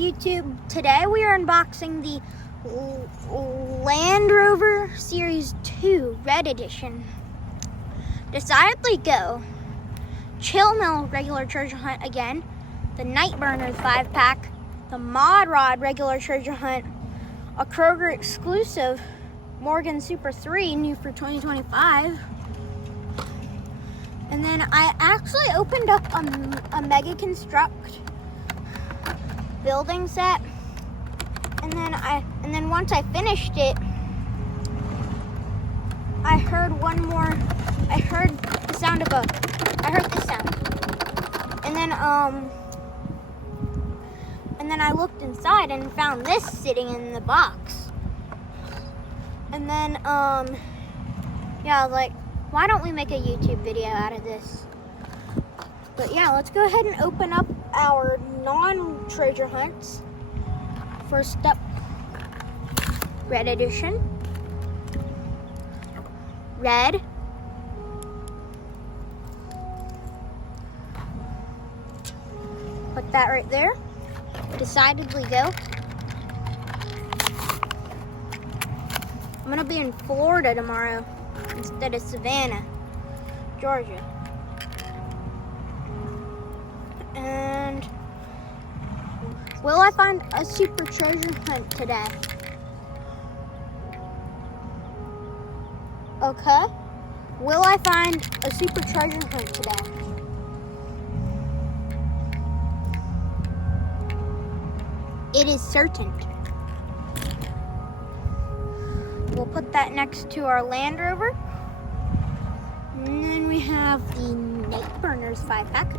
YouTube? Today we are unboxing the Land Rover Series 2 Red Edition. Decidedly Go, Chill Mill regular treasure hunt again, the Nightburnerz 5-pack, the Mod Rod regular treasure hunt, a Kroger exclusive Morgan Super 3 new for 2025. And then I actually opened up a Mega Construct building set, and then once I finished it, I heard this sound, and then I looked inside and found this sitting in the box. And then yeah, I was like, why don't we make a YouTube video out of this? But yeah, let's go ahead and open up our non-treasure hunts. First up, Red Edition. Red. Put that right there. Decidedly Go. I'm gonna be in Florida tomorrow instead of Savannah, Georgia. And will I find a super treasure hunt today? Okay. Will I find a super treasure hunt today? It is certain. We'll put that next to our Land Rover. And then we have the Nightburnerz 5-pack.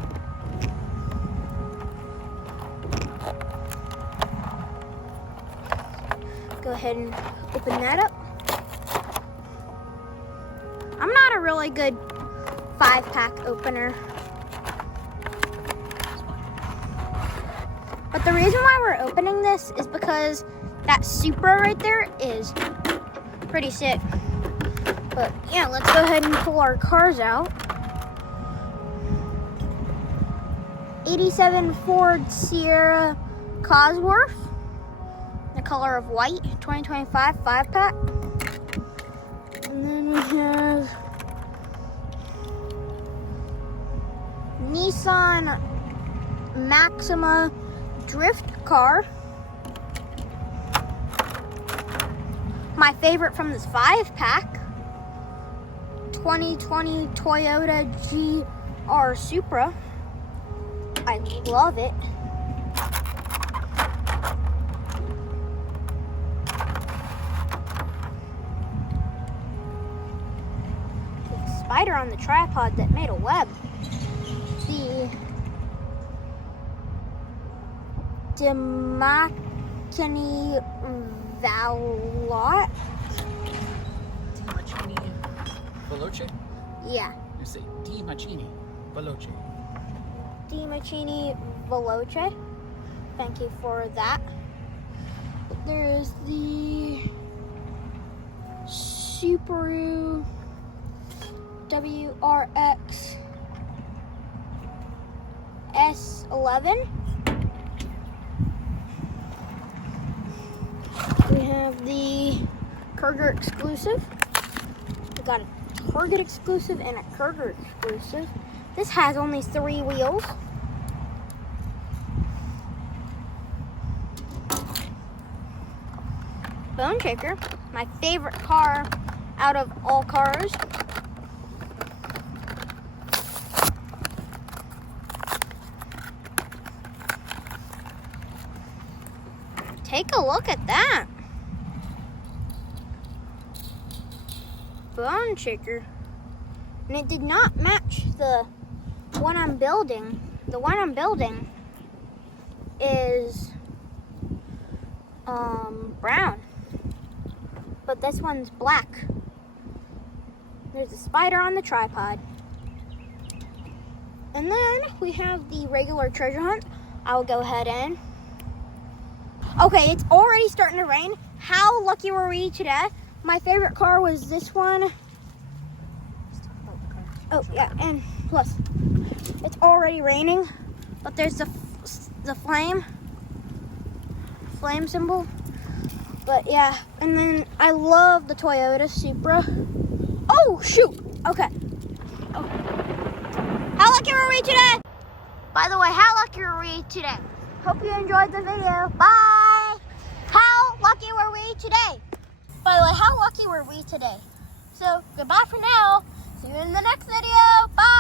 Go ahead and open that up. I'm not a really good 5-pack opener. But the reason why we're opening this is because that Supra right there is pretty sick. But yeah, let's go ahead and pull our cars out. 87 Ford Sierra Cosworth, the color of white, 2025 5-pack. And then we have Nissan Maxima drift car. My favorite from this 5-pack, 2020 Toyota GR Supra. I love it. The spider on the tripod that made a web. The DiMachini Valot. DiMachini Veloce? Yeah. You say DiMachini Veloce. DiMachini Veloce. Thank you for that. There is the Subaru WRX S11. We have the Kroger exclusive. We got a Target exclusive and a Kroger exclusive. This has only 3 wheels. Bone Shaker, my favorite car out of all cars. Take a look at that. Bone Shaker. And it did not match the one I'm building. The one I'm building is brown. But this one's black. There's a spider on the tripod. And then we have the regular treasure hunt. I'll go ahead and... Okay, it's already starting to rain. How lucky were we today? My favorite car was this one. Oh, yeah, and plus, it's already raining, but there's the flame. flame symbol. But yeah, and then I love the Toyota Supra. Oh, shoot. Okay. Oh. How lucky were we today? By the way, how lucky were we today? Hope you enjoyed the video. Bye. How lucky were we today? By the way, how lucky were we today? So, goodbye for now. See you in the next video. Bye.